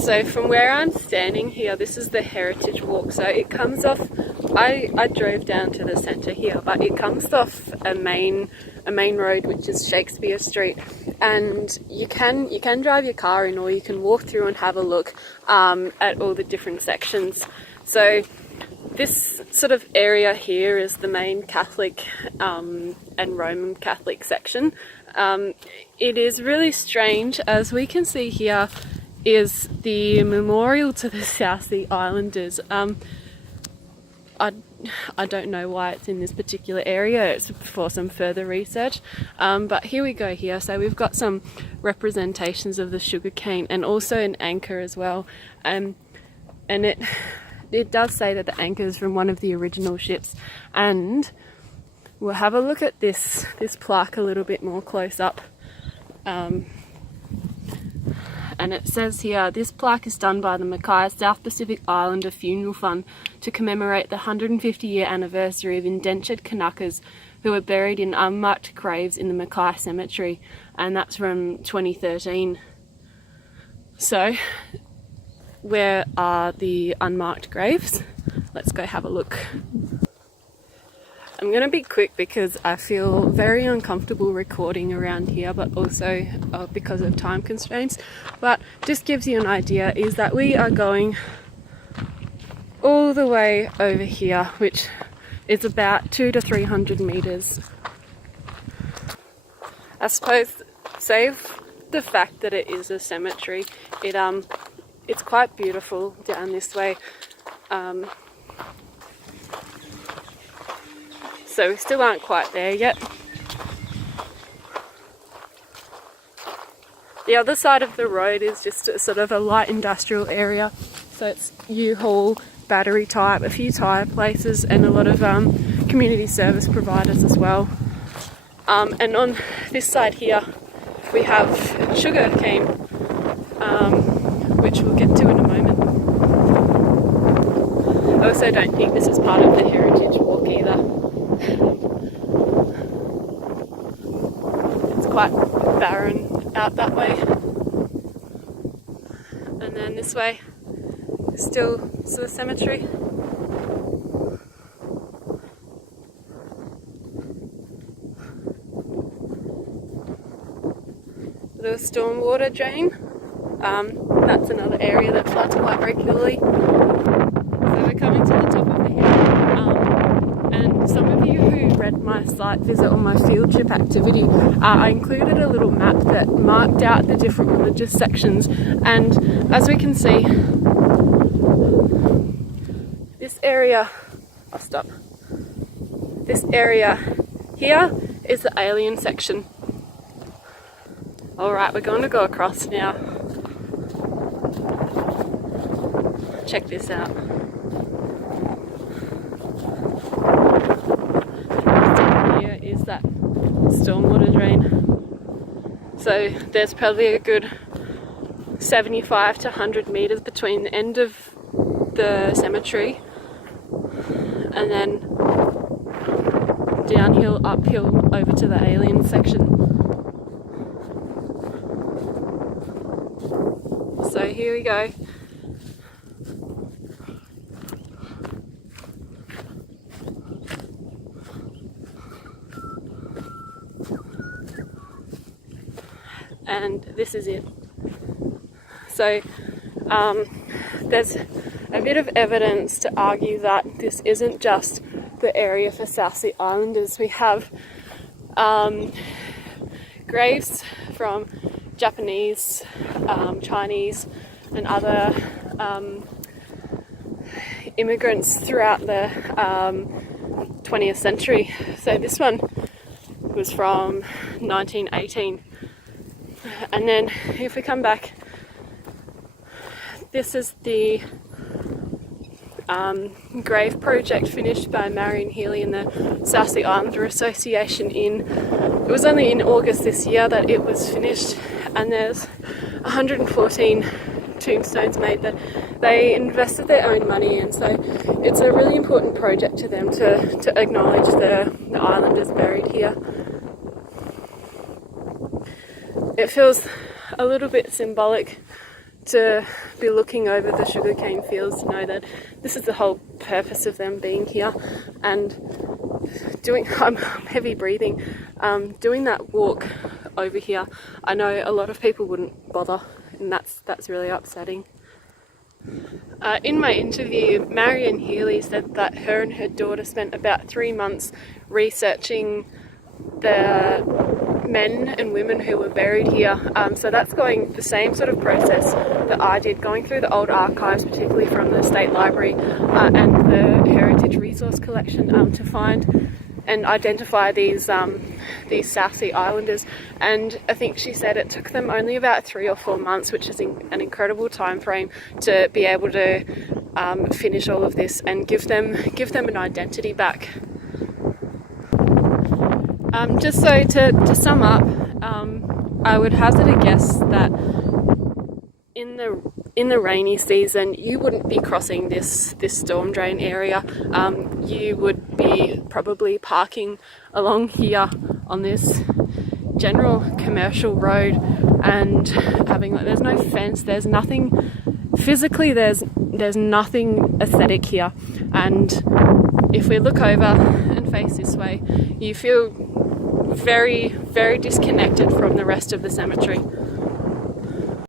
So from where I'm standing here, this is the Heritage Walk. So it comes off, I drove down to the centre here, but it comes off a main road, which is Shakespeare Street, and you can drive your car in, or you can walk through and have a look at all the different sections. So this sort of area here is the main Catholic and Roman Catholic section. It is really strange, as we can see here is the memorial to the South Sea Islanders. I don't know why it's in this particular area. It's for some further research, but here we go here. So we've got some representations of the sugarcane and also an anchor as well, and it does say that the anchor is from one of the original ships. And we'll have a look at this plaque a little bit more close up. And it says here, this plaque is done by the Mackay South Pacific Islander Funeral Fund to commemorate the 150-year anniversary of indentured Kanakas who were buried in unmarked graves in the Mackay Cemetery, and that's from 2013. So, where are the unmarked graves? Let's go have a look. I'm going to be quick because I feel very uncomfortable recording around here, but also because of time constraints. But just gives you an idea is that we are going all the way over here, which is about 200 to 300 meters. I suppose, save the fact that it is a cemetery, it's quite beautiful down this way. So we still aren't quite there yet. The other side of the road is just a sort of a light industrial area. So it's U-Haul, battery type, a few tyre places, and a lot of community service providers as well. And on this side here, we have sugar cane, which we'll get to in a moment. I also don't think this is part of the Heritage Walk either. It's quite barren out that way. And then this way is still the cemetery. The stormwater drain. That's another area that floods quite regularly. So we're coming to the top of the hill, and some of you who read my site visit or my field trip activity, I included a little map that marked out the different religious sections, and as we can see, this area, I'll stop, this area here is the alien section. Alright, we're going to go across now. Check this out. Here is that stormwater drain. So there's probably a good 75 to 100 meters between the end of the cemetery and then downhill, uphill over to the alien section. So here we go. And this is it. So there's a bit of evidence to argue that this isn't just the area for South Sea Islanders. We have graves from Japanese, Chinese and other immigrants throughout the 20th century. So this one was from 1918. And then if we come back, this is the grave project finished by Marion Healy and the South Sea Islander Association it was only in August this year that it was finished, and there's 114 tombstones made that they invested their own money in, so it's a really important project to them to acknowledge the islanders buried here. It feels a little bit symbolic to be looking over the sugarcane fields to know that this is the whole purpose of them being here. And I'm heavy breathing, doing that walk over here, I know a lot of people wouldn't bother, and that's really upsetting. In my interview, Marion Healy said that her and her daughter spent about 3 months researching the men and women who were buried here. So that's going the same sort of process that I did, going through the old archives, particularly from the State Library and the Heritage Resource Collection, to find and identify these South Sea Islanders. And I think she said it took them only about 3 or 4 months, which is an incredible time frame to be able to finish all of this and give them an identity back. Just so to sum up, I would hazard a guess that in the rainy season you wouldn't be crossing this storm drain area. You would be probably parking along here on this general commercial road and having, there's no fence, there's nothing physically, there's nothing aesthetic here. And if we look over and face this way, you feel very, very disconnected from the rest of the cemetery.